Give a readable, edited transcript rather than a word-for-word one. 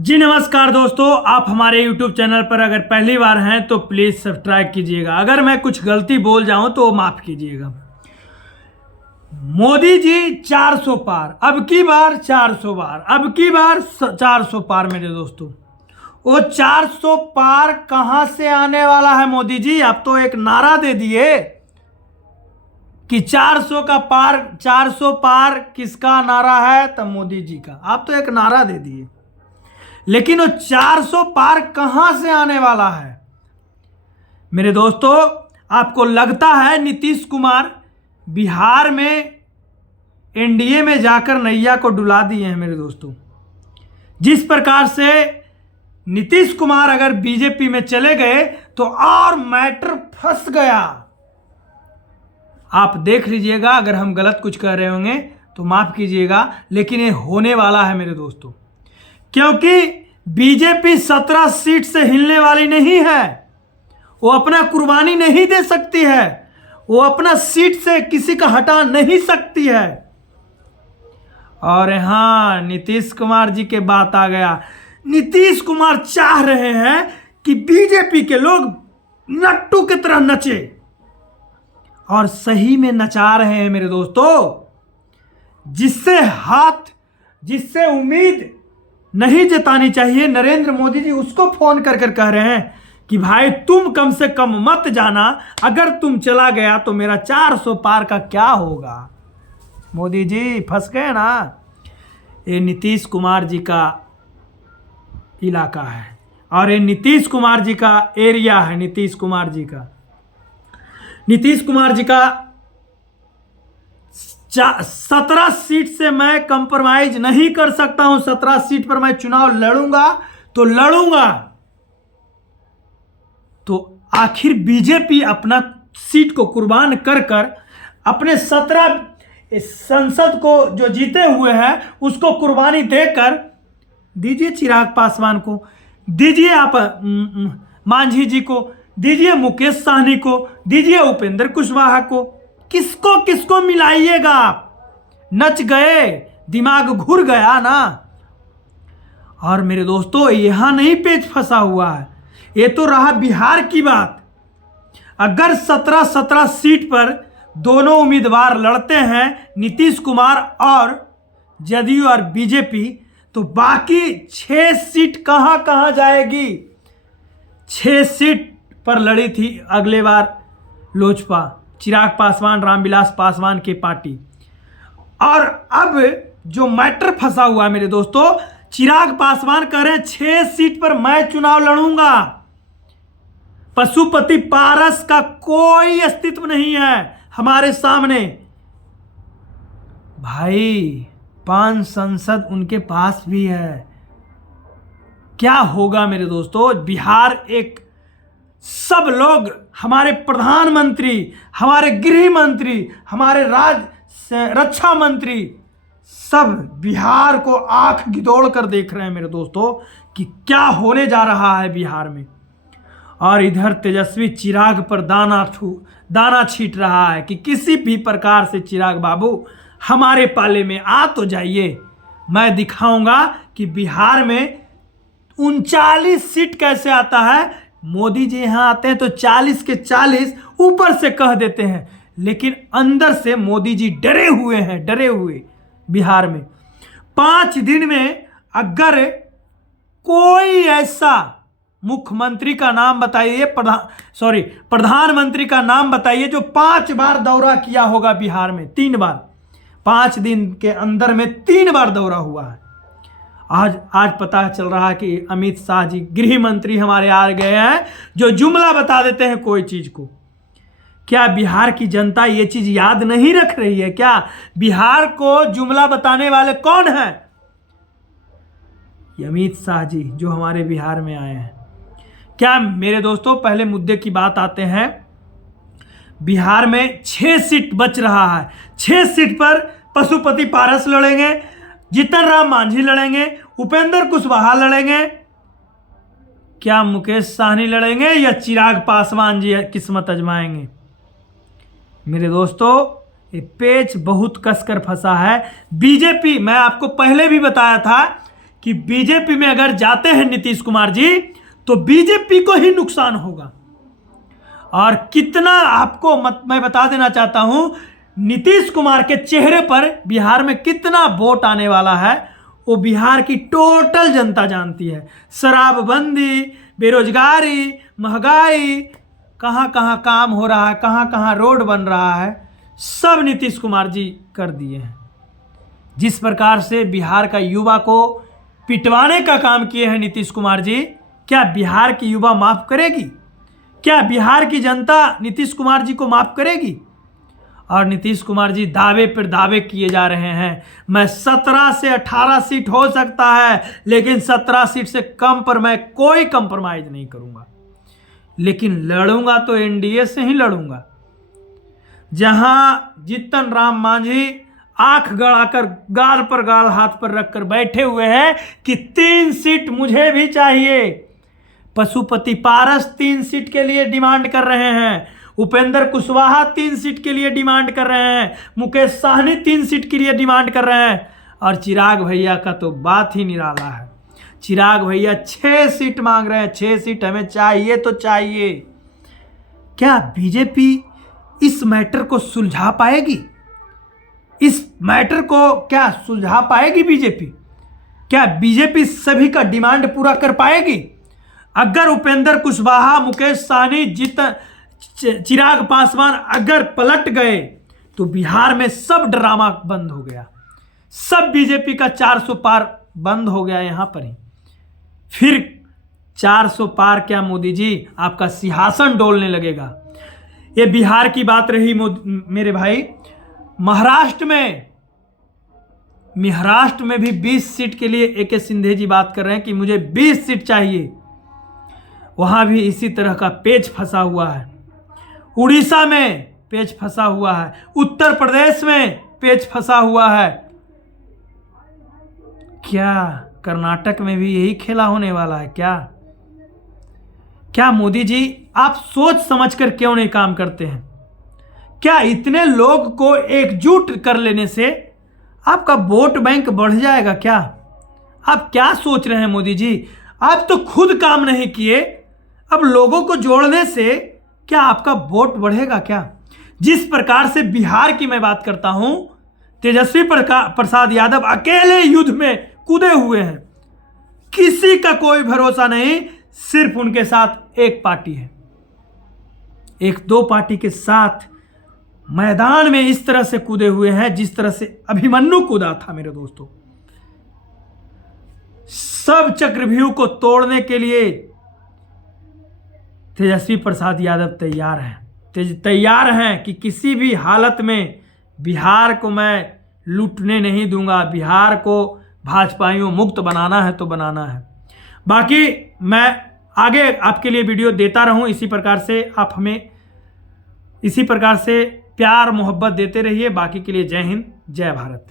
जी नमस्कार दोस्तों, आप हमारे YouTube चैनल पर अगर पहली बार हैं तो प्लीज़ सब्सक्राइब कीजिएगा। अगर मैं कुछ गलती बोल जाऊं तो माफ़ कीजिएगा। मोदी जी 400 पार, अब की बार 400 बार, अब की बार 400 पार। मेरे दोस्तों, वो 400 पार कहां से आने वाला है? मोदी जी आप तो एक नारा दे दिए कि 400 का पार, 400 पार किसका नारा है? तब मोदी जी का। आप तो एक नारा दे दिए, लेकिन वो 400 पार कहां से आने वाला है? मेरे दोस्तों, आपको लगता है नीतीश कुमार बिहार में एनडीए में जाकर नैया को डुला दिए हैं? मेरे दोस्तों, जिस प्रकार से नीतीश कुमार अगर बीजेपी में चले गए तो और मैटर फंस गया। आप देख लीजिएगा, अगर हम गलत कुछ कह रहे होंगे तो माफ कीजिएगा, लेकिन ये होने वाला है मेरे दोस्तों। क्योंकि बीजेपी 17 सीट से हिलने वाली नहीं है। वो अपना कुर्बानी नहीं दे सकती है, वो अपना सीट से किसी का हटा नहीं सकती है। और यहां नीतीश कुमार जी के बात आ गया। नीतीश कुमार चाह रहे हैं कि बीजेपी के लोग नट्टू की तरह नचे, और सही में नचा रहे हैं मेरे दोस्तों। जिससे उम्मीद नहीं जतानी चाहिए, नरेंद्र मोदी जी उसको फोन कर कर कह रहे हैं कि भाई तुम कम से कम मत जाना, अगर तुम चला गया तो मेरा 400 पार का क्या होगा? मोदी जी फंस गए ना। ये नीतीश कुमार जी का इलाका है, और ये नीतीश कुमार जी का एरिया है। नीतीश कुमार जी का 17 सीट से मैं कंप्रोमाइज नहीं कर सकता हूं। 17 सीट पर मैं चुनाव लड़ूंगा तो लड़ूंगा। तो आखिर बीजेपी अपना सीट को कुर्बान कर कर अपने 17 संसद को जो जीते हुए हैं उसको कुर्बानी देकर, दीजिए चिराग पासवान को, दीजिए आप मांझी जी को, दीजिए मुकेश सहनी को, दीजिए उपेंद्र कुशवाहा को, किसको किसको मिलाइएगा आप? नच गए, दिमाग घुर गया ना। और मेरे दोस्तों, यहां नहीं पेच फंसा हुआ है, ये तो रहा बिहार की बात। अगर 17 सीट पर दोनों उम्मीदवार लड़ते हैं, नीतीश कुमार और जदयू और बीजेपी, तो बाकी 6 सीट कहां कहां जाएगी? 6 सीट पर लड़ी थी अगले बार लोजपा, चिराग पासवान, रामविलास पासवान की पार्टी। और अब जो मैटर फंसा हुआ है मेरे दोस्तों, चिराग पासवान कह रहे हैं 6 सीट पर मैं चुनाव लड़ूंगा। पशुपति पारस का कोई अस्तित्व नहीं है हमारे सामने। भाई 5 संसद उनके पास भी है। क्या होगा मेरे दोस्तों? बिहार एक, सब लोग, हमारे प्रधानमंत्री, हमारे गृह मंत्री, हमारे रक्षा मंत्री, सब बिहार को आंख गिदोड़ कर देख रहे हैं मेरे दोस्तों कि क्या होने जा रहा है बिहार में। और इधर तेजस्वी चिराग पर दाना छीट रहा है कि किसी भी प्रकार से चिराग बाबू हमारे पाले में आ तो जाइए। मैं दिखाऊंगा कि बिहार में 39 सीट कैसे आता है। मोदी जी यहां आते हैं तो 40 के 40 ऊपर से कह देते हैं, लेकिन अंदर से मोदी जी डरे हुए हैं, डरे हुए। बिहार में 5 दिन में अगर कोई ऐसा मुख्यमंत्री का नाम बताइए, प्रधानमंत्री का नाम बताइए जो 5 बार दौरा किया होगा बिहार में। 3 बार, 5 दिन के अंदर में 3 बार दौरा हुआ है। आज पता चल रहा है कि अमित शाह जी, गृह मंत्री हमारे आ गए हैं, जो जुमला बता देते हैं कोई चीज को। क्या बिहार की जनता ये चीज याद नहीं रख रही है? क्या बिहार को जुमला बताने वाले कौन हैं? अमित शाह जी जो हमारे बिहार में आए हैं। क्या मेरे दोस्तों, पहले मुद्दे की बात आते हैं। बिहार में 6 सीट बच रहा है। 6 सीट पर पशुपति पारस लड़ेंगे, जीतन राम मांझी लड़ेंगे, उपेंद्र कुशवाहा लड़ेंगे, क्या मुकेश सहनी लड़ेंगे, या चिराग पासवान जी किस्मत आजमाएंगे? मेरे दोस्तों, ये पेच बहुत कसकर फंसा है। बीजेपी, मैं आपको पहले भी बताया था कि बीजेपी में अगर जाते हैं नीतीश कुमार जी तो बीजेपी को ही नुकसान होगा। और कितना आपको मैं बता देना चाहता हूं, नीतीश कुमार के चेहरे पर बिहार में कितना वोट आने वाला है वो बिहार की टोटल जनता जानती है। शराबबंदी, बेरोजगारी, महंगाई, कहां कहां काम हो रहा है, कहां कहां रोड बन रहा है, सब नीतीश कुमार जी कर दिए हैं। जिस प्रकार से बिहार का युवा को पिटवाने का काम किए हैं नीतीश कुमार जी, क्या बिहार की युवा माफ करेगी? क्या बिहार की जनता नीतीश कुमार जी को माफ करेगी? और नीतीश कुमार जी दावे पर दावे किए जा रहे हैं, मैं 17 से 18 सीट हो सकता है, लेकिन 17 सीट से कम पर मैं कोई कंप्रोमाइज नहीं करूंगा, लेकिन लड़ूंगा तो एनडीए से ही लड़ूंगा। जहां जीतन राम मांझी आंख गड़ाकर गाल पर गाल हाथ पर रखकर बैठे हुए हैं कि 3 सीट मुझे भी चाहिए। पशुपति पारस 3 सीट के लिए डिमांड कर रहे हैं, उपेंद्र कुशवाहा 3 सीट के लिए डिमांड कर रहे हैं, मुकेश साहनी 3 सीट के लिए डिमांड कर रहे हैं, और चिराग भैया का तो बात ही निराला है। चिराग भैया 6 सीट मांग रहे हैं, 6 सीट हमें चाहिए तो चाहिए। क्या बीजेपी इस मैटर को सुलझा पाएगी? इस मैटर को क्या सुलझा पाएगी बीजेपी? क्या बीजेपी सभी का डिमांड पूरा कर पाएगी? अगर उपेंद्र कुशवाहा, मुकेश साहनी, चिराग पासवान अगर पलट गए तो बिहार में सब ड्रामा बंद हो गया, सब बीजेपी का 400 पार बंद हो गया। यहां पर ही फिर 400 पार क्या मोदी जी, आपका सिंहासन डोलने लगेगा। ये बिहार की बात रही मेरे भाई। महाराष्ट्र में भी 20 सीट के लिए ए.के. सिंधे जी बात कर रहे हैं कि मुझे 20 सीट चाहिए। वहां भी इसी तरह का पेच फंसा हुआ है। उड़ीसा में पेच फंसा हुआ है, उत्तर प्रदेश में पेच फंसा हुआ है। क्या कर्नाटक में भी यही खेला होने वाला है? क्या मोदी जी आप सोच समझकर क्यों नहीं काम करते हैं? क्या इतने लोग को एकजुट कर लेने से आपका वोट बैंक बढ़ जाएगा क्या? आप क्या सोच रहे हैं मोदी जी? आप तो खुद काम नहीं किए, अब लोगों को जोड़ने से क्या आपका वोट बढ़ेगा क्या? जिस प्रकार से बिहार की मैं बात करता हूं, तेजस्वी प्रसाद यादव अकेले युद्ध में कूदे हुए हैं, किसी का कोई भरोसा नहीं, सिर्फ उनके साथ एक पार्टी है। 1-2 पार्टी के साथ मैदान में इस तरह से कूदे हुए हैं जिस तरह से अभिमन्यु कूदा था मेरे दोस्तों। सब चक्रव्यूह को तोड़ने के लिए तेजस्वी प्रसाद यादव तैयार हैं कि किसी भी हालत में बिहार को मैं लूटने नहीं दूंगा, बिहार को भाजपाइयों मुक्त बनाना है तो बनाना है। बाकी मैं आगे आपके लिए वीडियो देता रहूं, इसी प्रकार से आप हमें इसी प्रकार से प्यार मोहब्बत देते रहिए। बाकी के लिए जय हिंद, जय भारत।